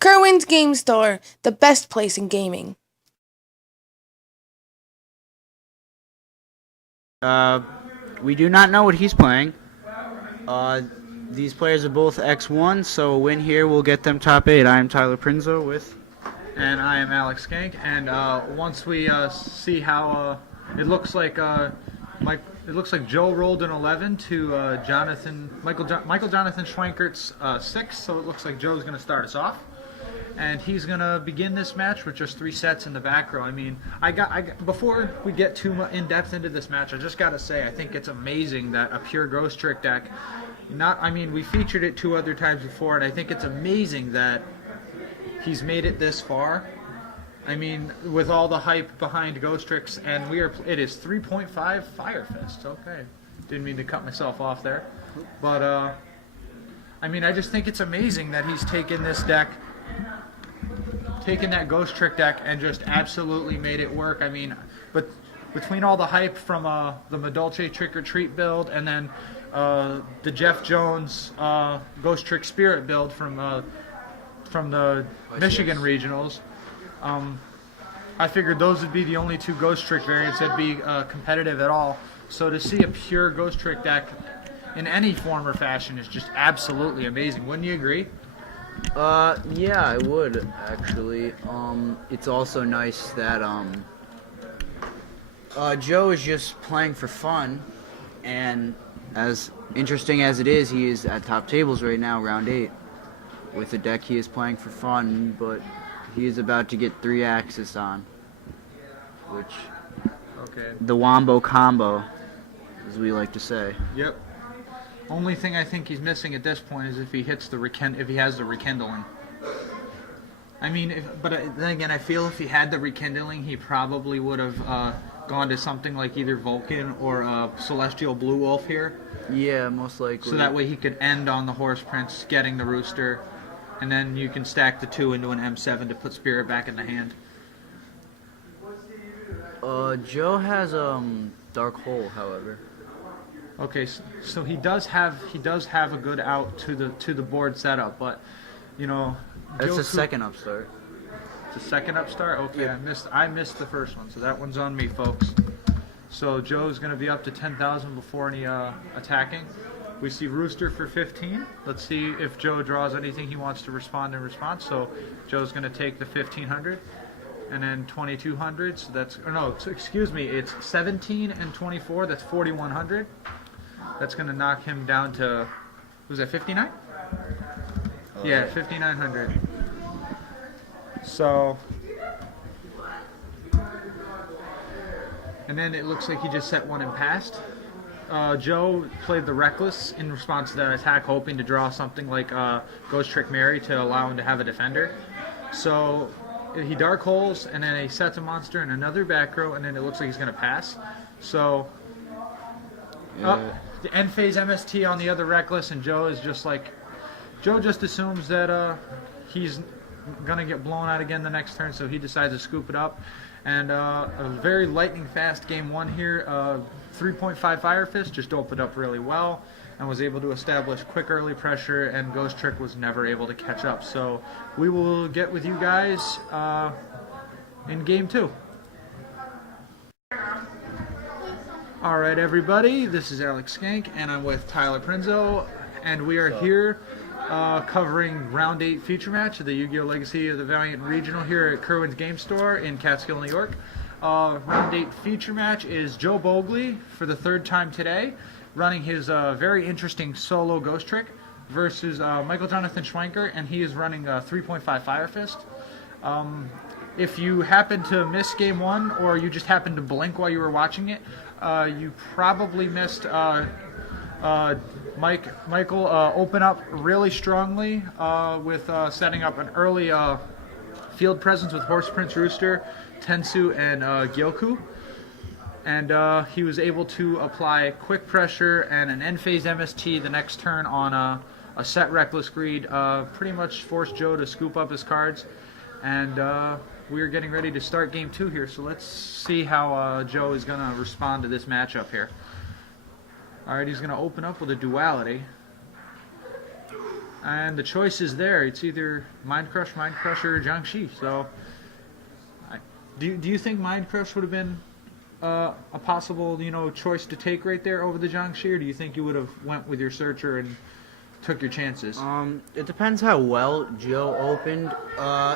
Kirwan's Game Store, the best place in gaming. We do not know what he's playing. These players are both X1, so a win here will get them top 8. I am Tyler Prinzo And I am Alex Skank. And once we see how it looks like, it looks like Joe rolled an 11 to Michael Jonathan Schwenkert's 6. So it looks like Joe's going to start us off, and he's going to begin this match with just 3 sets in the back row. I mean, before we get too much in depth into this match, I just got to say I think it's amazing that a pure Ghost Trick deck. We featured it 2 other times before, and I think it's amazing that he's made it this far. I mean, with all the hype behind Ghost Tricks, and it is 3.5 Fire Fist. Okay, didn't mean to cut myself off there, but I mean, I just think it's amazing that he's taken this deck, taken that Ghost Trick deck, and just absolutely made it work. I mean, but between all the hype from the Madolche Trick or Treat build, and then the Jeff Jones Ghost Trick Spirit build from the Michigan regionals, I figured those would be the only 2 Ghost Trick variants that'd be competitive at all. So to see a pure Ghost Trick deck in any form or fashion is just absolutely amazing. Wouldn't you agree? Yeah, I would actually. It's also nice that Joe is just playing for fun, and as interesting as it is, he is at top tables right now, round 8, with a deck he is playing for fun, but he is about to get 3 axes on, which, the Wombo combo, as we like to say. Yep. Only thing I think he's missing at this point is if he has the rekindling. I mean, but then again, I feel if he had the rekindling, he probably would have gone to something like either Vulcan or Celestial Blue Wolf here. Yeah, most likely. So that way he could end on the Horse Prince, getting the Rooster, and then you can stack the 2 into an M7 to put Spirit back in the hand. Joe has Dark Hole, however. Okay, so he does have a good out to the board setup, but you know, that's a second upstart. It's a second upstart. Okay, yeah. I missed the first one, so that one's on me, folks. So Joe's going to be up to 10,000 before any attacking. We see Rooster for 15. Let's see if Joe draws anything he wants to respond in response. So Joe's going to take the 1,500 and then 2,200. So that's, or no, excuse me, it's 17 and 24. That's 4,100. That's going to knock him down to, was that 59? Yeah, 5,900. So, and then it looks like he just set 1 and passed. Joe played the Reckless in response to that attack, hoping to draw something like Ghost Trick Mary to allow him to have a defender. So he Dark Holes, and then he sets a monster in another back row, and then it looks like he's going to pass. So the end phase MST on the other Reckless, and Joe is just like, Joe just assumes that he's going to get blown out again the next turn, so he decides to scoop it up. And a very lightning fast game 1 here. 3.5 Fire Fist just opened up really well and was able to establish quick early pressure, and Ghost Trick was never able to catch up. So we will get with you guys in game 2. Alright everybody, this is Alex Skank, and I'm with Tyler Prinzo, and we are here covering round 8 feature match of the Yu-Gi-Oh! Legacy of the Valiant Regional here at Kirwan's Game Store in Catskill, New York. Round 8 feature match is Joe Bogley for the 3rd time today, running his very interesting solo Ghost Trick versus Michael Jonathan Schwenker, and he is running 3.5 Fire Fist. If you happen to miss game 1, or you just happened to blink while you were watching it, you probably missed Michael open up really strongly with setting up an early field presence with Horse Prince Rooster, Tensu, and Gyoku. And he was able to apply quick pressure and an end phase MST the next turn on a set Reckless Greed. Pretty much forced Joe to scoop up his cards. And we're getting ready to start game 2 here, so let's see how Joe is going to respond to this matchup here. Alright, he's going to open up with a duality. And the choice is there. It's either Mind Crush, or Jiangshi. So, do you think Mind Crush would have been a possible, choice to take right there over the Jiangshi, or do you think you would have went with your searcher and took your chances? It depends how well Joe opened.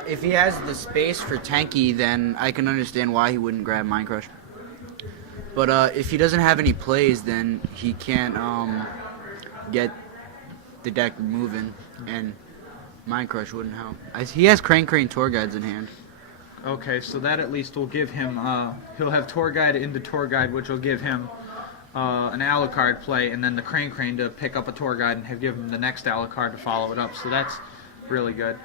If he has the space for tanky, then I can understand why he wouldn't grab Mind Crush. But if he doesn't have any plays, then he can't get the deck moving, and Mind Crush wouldn't help. He has Crane Tour Guides in hand. Okay, so that at least will give him, he'll have Tour Guide into Tour Guide, which will give him an Alucard play, and then the Crane to pick up a Tour Guide and give him the next Alucard to follow it up. So that's really good.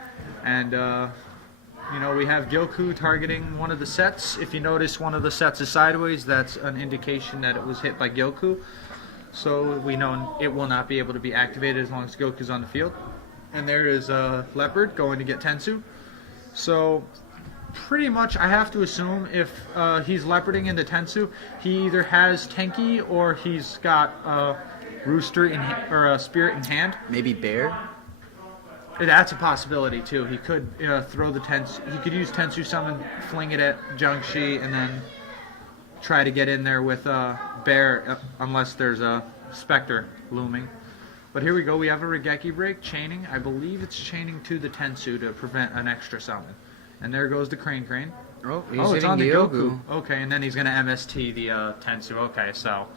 And, we have Gyoku targeting one of the sets. If you notice one of the sets is sideways, that's an indication that it was hit by Gyoku. So we know it will not be able to be activated as long as Gyoku's on the field. And there is Leopard going to get Tensu. So pretty much I have to assume if he's leoparding into Tensu, he either has Tenki or he's got Rooster or a Spirit in hand. Maybe Bear? That's a possibility too. He could throw the Tensu. He could use Tensu Summon, fling it at Jiangshi, and then try to get in there with Bear, unless there's a Spectre looming. But here we go. We have a Regeki break chaining. I believe it's chaining to the Tensu to prevent an extra summon. And there goes the Crane. Oh, it's on the Gyoku. Okay, and then he's going to MST the Tensu. Okay, so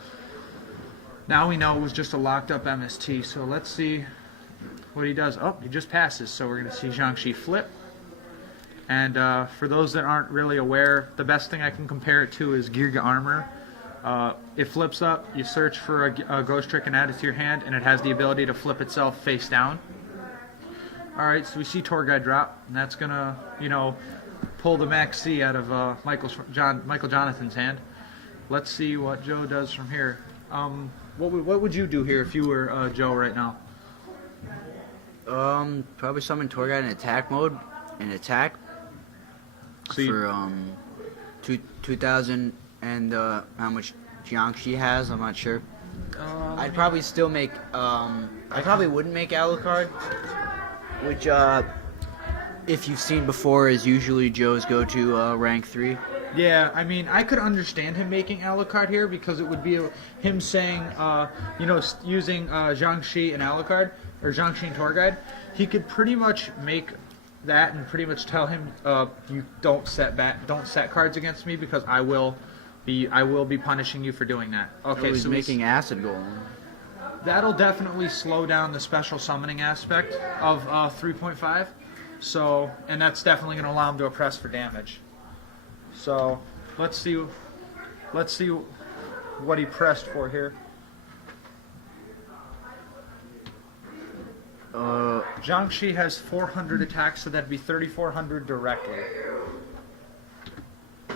now we know it was just a locked up MST. So let's see what he does. Oh, he just passes. So we're going to see Jiangshi flip. And for those that aren't really aware, the best thing I can compare it to is Girga Armor. It flips up, you search for a Ghost Trick and add it to your hand, and it has the ability to flip itself face down. Alright, so we see Tour Guide drop, and that's going to, pull the Max C out of Michael Jonathan's hand. Let's see what Joe does from here. What would you do here if you were Joe right now? Probably summon Tour Guide in attack mode, So for 2,000 and how much Jiangshi has, I'm not sure. I'd probably still make, I probably wouldn't make Alucard, which, if you've seen before, is usually Joe's go-to rank 3. Yeah, I mean, I could understand him making Alucard here because it would be him saying, using Jiangshi and Alucard, or Jiangshi and Tour Guide. He could pretty much make that and pretty much tell him, you don't set cards against me because I will be punishing you for doing that. Okay, he's so making Acid Golem. That'll definitely slow down the special summoning aspect of 3.5. So, and that's definitely going to allow him to oppress for damage. So, let's see what he pressed for here. Jiangshi has 400 attacks, so that'd be 3,400 directly.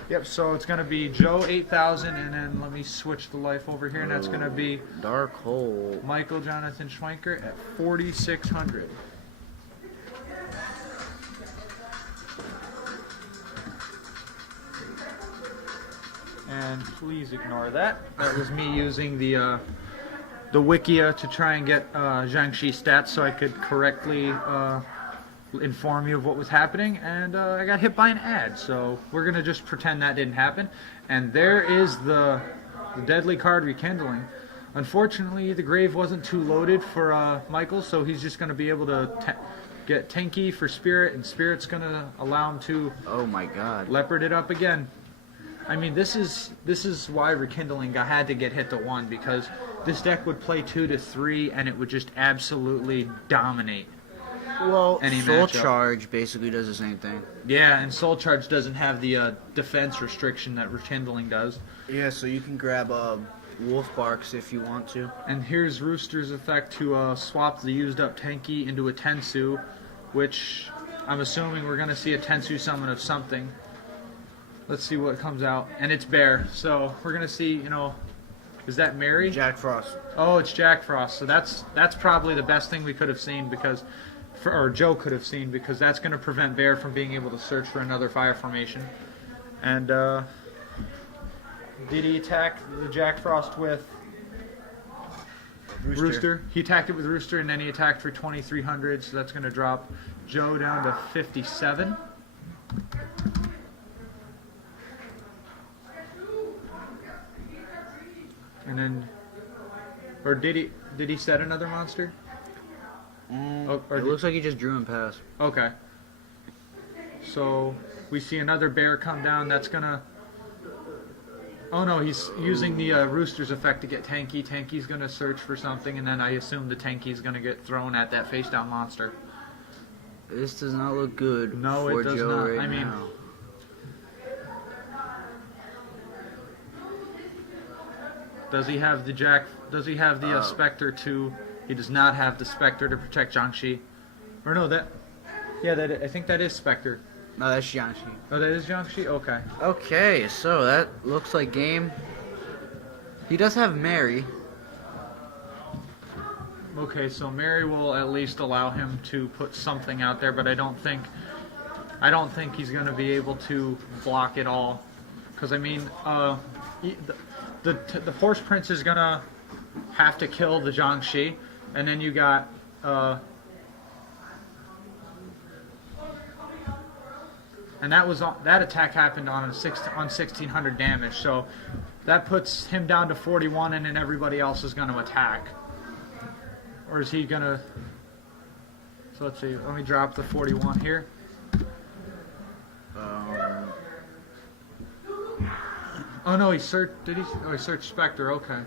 Yep, so it's going to be Joe 8,000, and then let me switch the life over here, and that's going to be Dark Hole. Michael Jonathan Schwenker at 4,600. And please ignore that. That was me using the Wikia to try and get Jiangshi stats so I could correctly inform you of what was happening, and I got hit by an ad, so we're going to just pretend that didn't happen. And there is the deadly card Rekindling. Unfortunately, the grave wasn't too loaded for Michael, so he's just going to be able to get Tenki for Spirit, and Spirit's going to allow him to Oh my god. Leopard it up again. I mean, this is why Rekindling had to get hit to 1, because this deck would play 2 to 3, and it would just absolutely dominate. Well, Soul matchup. Charge basically does the same thing. Yeah, and Soul Charge doesn't have the defense restriction that Rekindling does. Yeah, so you can grab Wolf Barks if you want to. And here's Rooster's effect to swap the used up Tenki into a Tensu, which I'm assuming we're going to see a Tensu summon of something. Let's see what comes out. And it's Bear, so we're going to see, is that Mary? Jack Frost. Oh, it's Jack Frost. So that's probably the best thing we could have seen or Joe could have seen, because that's going to prevent Bear from being able to search for another fire formation. And did he attack the Jack Frost with Rooster. He attacked it with Rooster, and then he attacked for 2,300, so that's going to drop Joe down to 57. And then, or did he set another monster? It looks like he just drew and passed. Okay. So we see another bear come down. That's gonna. Oh no, he's using the Rooster's effect to get Tanky. Tanky's gonna search for something, and then I assume the Tanky's gonna get thrown at that face down monster. This does not look good. No, for it does Joe not. Right I mean, now. does he have the Jack? Does he have the Spectre to? He does not have the Spectre to protect Jiangxi. Or no, that. Yeah, I think that is Spectre. No, that's Jiangxi. Oh, that is Jiangxi? Okay. Okay, so that looks like game. He does have Mary. Okay, so Mary will at least allow him to put something out there, but I don't think he's going to be able to block it all. Because I mean, the Horse Prince is going to have to kill the Jiangxi, and then you got and that attack happened on 1,600 damage, so that puts him down to 41, and then everybody else is going to attack. Or is he gonna? So let's see. Let me drop the 41 here. Oh no, he searched. Did he? Oh, he searched Spectre. Okay.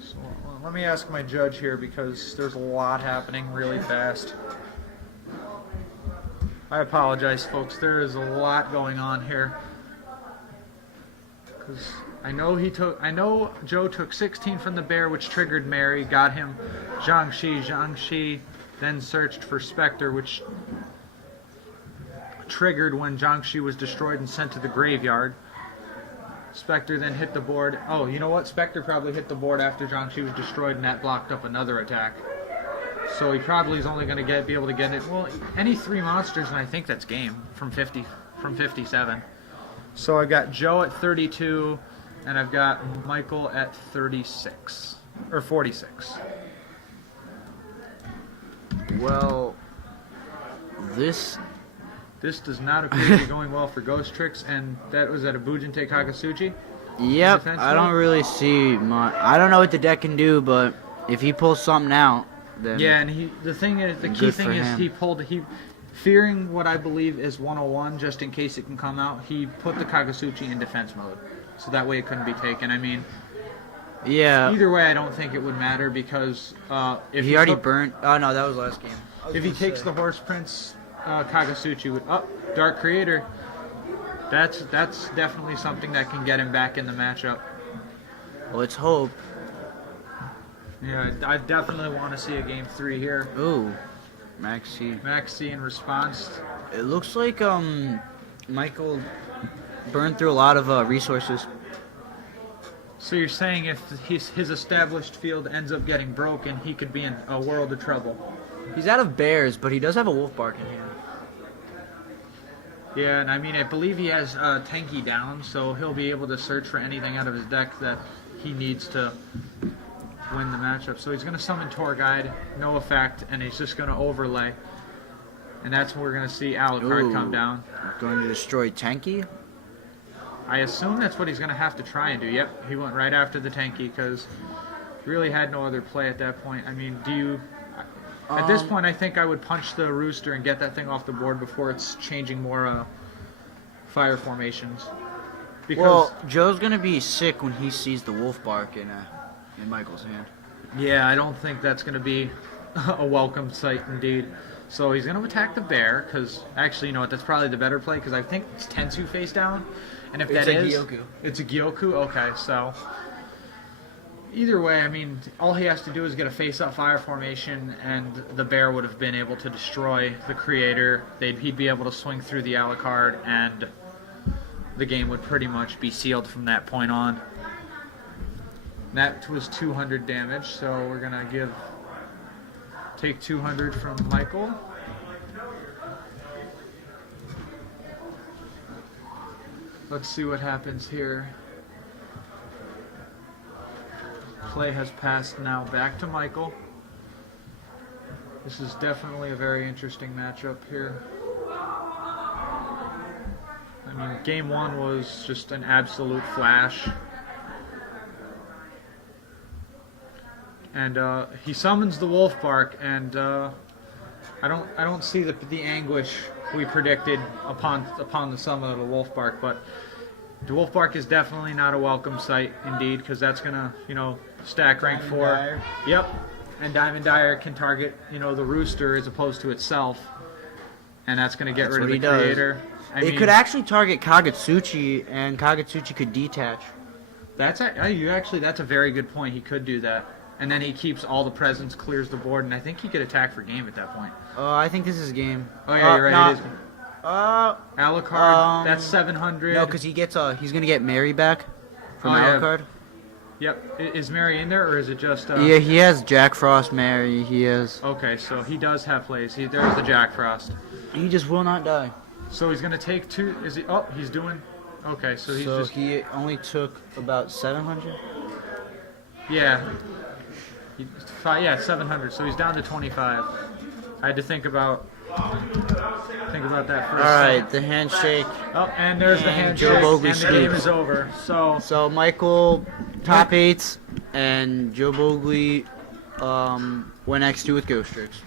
So let me ask my judge here because there's a lot happening really fast. I apologize, folks. There is a lot going on here. Because I know Joe took 16 from the bear, which triggered Mary, got him Jiangxi. Jiangxi then searched for Spectre, which triggered when Jiangxi was destroyed and sent to the graveyard. Spectre then hit the board. Oh, you know what? Spectre probably hit the board after Jiangxi was destroyed, and that blocked up another attack. So he probably is only going to be able to get it. Well, any 3 monsters, and I think that's game from 57. So I've got Joe at 32, and I've got Michael at 36 or 46. Well, this does not appear to be going well for Ghost Tricks, and that was at a Bujinte Kagasuchi. Yep, I don't really see much. I don't know what the deck can do, but if he pulls something out, then yeah, and the key thing is he fearing what I believe is 101, just in case it can come out, he put the Kagasuchi in defense mode, so that way it couldn't be taken. I mean, yeah. Either way, I don't think it would matter because if he already burnt. Oh no, that was last game. If he takes the Horse Prince Kagasuchi with Dark Creator, that's definitely something that can get him back in the matchup. Well, let's hope. Yeah, I definitely want to see a game 3 here. Ooh, Maxi. Maxi in response. It looks like Michael burned through a lot of resources. So you're saying if his established field ends up getting broken, he could be in a world of trouble. He's out of bears, but he does have a wolf bark in hand. Yeah, and I mean, I believe he has Tanky down, so he'll be able to search for anything out of his deck that he needs to win the matchup. So he's going to summon Tour Guide, no effect, and he's just going to overlay. And that's when we're going to see Alucard come down. Going to destroy Tanky? I assume that's what he's going to have to try and do. Yep, he went right after the Tanky because he really had no other play at that point. I mean, at this point, I think I would punch the Rooster and get that thing off the board before it's changing more fire formations. Because, well, Joe's going to be sick when he sees the wolf bark in Michael's hand. Yeah, I don't think that's going to be a welcome sight indeed. So he's going to attack the bear because, actually, you know what, that's probably the better play because I think it's Tensu face down. And if it's it's a Gyoku? Okay, so either way, I mean, all he has to do is get a face-up fire formation, and the bear would have been able to destroy the creator. He'd be able to swing through the Alucard, and the game would pretty much be sealed from that point on. That was 200 damage, so we're gonna take 200 from Michael. Let's see what happens here. play has passed now back to Michael. This is definitely a very interesting matchup here. I mean, game one was just an absolute flash. And he summons the wolf bark, and I don't see the anguish we predicted upon the summon of the wolf bark, but the wolf bark is definitely not a welcome sight indeed, because that's gonna stack rank 4. Yep, and Diamond Dyer can target the rooster as opposed to itself, and that's gonna get rid of the creator. It could actually target Kagetsuchi, and Kagetsuchi could detach. That's a very good point. He could do that. And then he keeps all the presents, clears the board, and I think he could attack for game at that point. I think this is game. Oh yeah, you're right. It is. Alucard, that's 700. No, because he's gonna get Mary back from Alucard. Yep. Is Mary in there, or is it just? Yeah, he has Jack Frost, Mary. He has. Okay, so he does have plays. There's the Jack Frost. He just will not die. So he's gonna take 2. Is he? Oh, he's doing. Okay, so he's he only took about 700. Yeah. 700. So he's down to 25. I had to think about that first. All right, the handshake. Oh, and there's the handshake, Joe Bogley and the game is over. So Michael top 8s, and Joe Bogley went X2 with Ghost Tricks.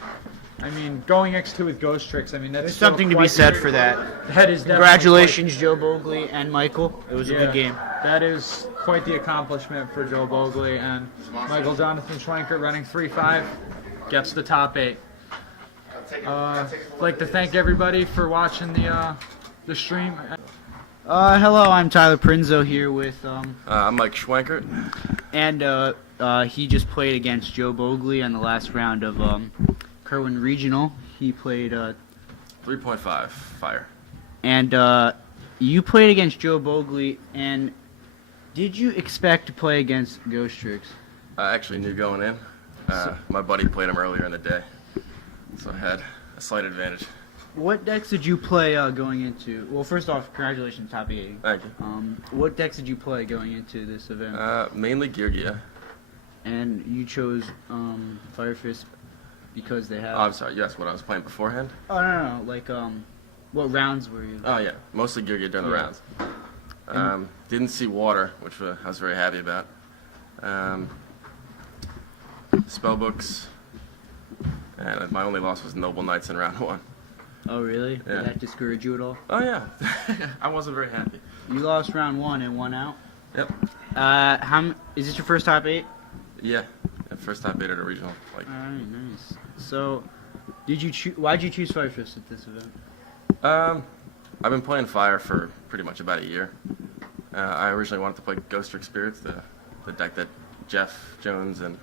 I mean, going X2 with Ghost Tricks. I mean, that's something to be said for that. That is congratulations, Joe Bogley and Michael. It was a good game. That is quite the accomplishment for Joe Bogley, and Michael Jonathan Schwenker running 3-5 gets the top 8. I'd like to thank everybody for watching the stream. Hello, I'm Tyler Prinzo here with I'm Mike Schwenkert. And he just played against Joe Bogley on the last round of Kirwan Regional. He played 3.5 fire. And you played against Joe Bogley, and did you expect to play against Ghost Tricks? I actually knew going in. My buddy played him earlier in the day, so I had a slight advantage. What decks did you play going into? Well, first off, congratulations, top 8. Thank you. What decks did you play going into this event? Mainly Gear Gear. And you chose Fire Fist because they have. Oh, I'm sorry. Yes, what I was playing beforehand. Oh no. Like what rounds were you? Oh yeah, mostly Gear Gear during the rounds. Didn't see water, which I was very happy about. Spell books, and my only loss was Noble Knights in round 1. Oh really? Yeah. Did that discourage you at all? Oh yeah, I wasn't very happy. You lost round 1 and 1 out. Yep. Is this your first top 8? Yeah, first top 8 at a regional. Alright, nice. So, why'd you choose Fire Fist at this event? I've been playing Fire for pretty much about a year. I originally wanted to play Ghost Trick Spirits, the deck that Jeff Jones and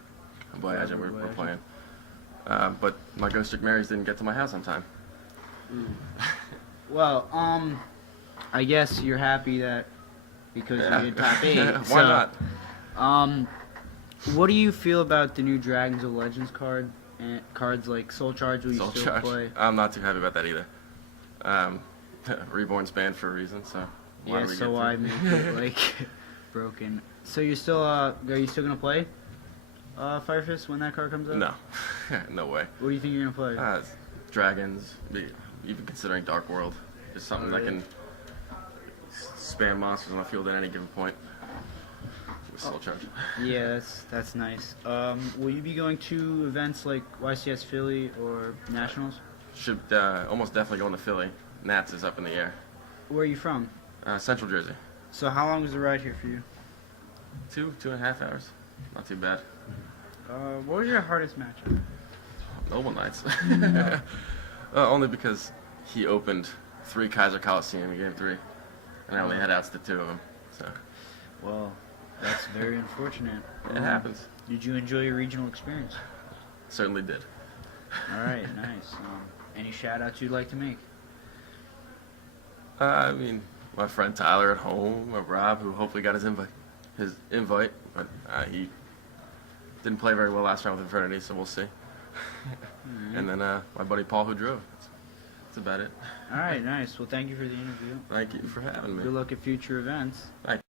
Boyaja were playing. But my Ghost Trick Marys didn't get to my house on time. Well, I guess you're happy that because you did top 8. Why not? What do you feel about the new Dragons of Legends card and cards like Soul Charge? Will you Soul still Charge. play? I'm not too happy about that either. Reborn's banned for a reason, so why do we get I make it like broken. So you're still are you still gonna play Fire Fist when that card comes out? No, no way. What do you think you're gonna play? Dragons, even considering Dark World, is something that can spam monsters on the field at any given point. With Soul Charge. Yeah, that's nice. Will you be going to events like YCS Philly or Nationals? Should almost definitely go into Philly. Nats is up in the air. Where are you from? Central Jersey. So how long is the ride here for you? 2.5 hours. Not too bad. What was your hardest matchup? Noble Knights. Only because he opened 3 Kaiser Coliseum in Game 3, and I only had outs to 2 of them. So. Well, that's very unfortunate. It happens. Did you enjoy your regional experience? Certainly did. All right, nice. Any shout-outs you'd like to make? I mean, my friend Tyler at home, or Rob, who hopefully got his invite, but he didn't play very well last round with Infinity, so we'll see. Right. And then my buddy Paul, who drove. That's about it. All right, nice. Well, thank you for the interview. Thank you for having me. Good luck at future events. Thank you.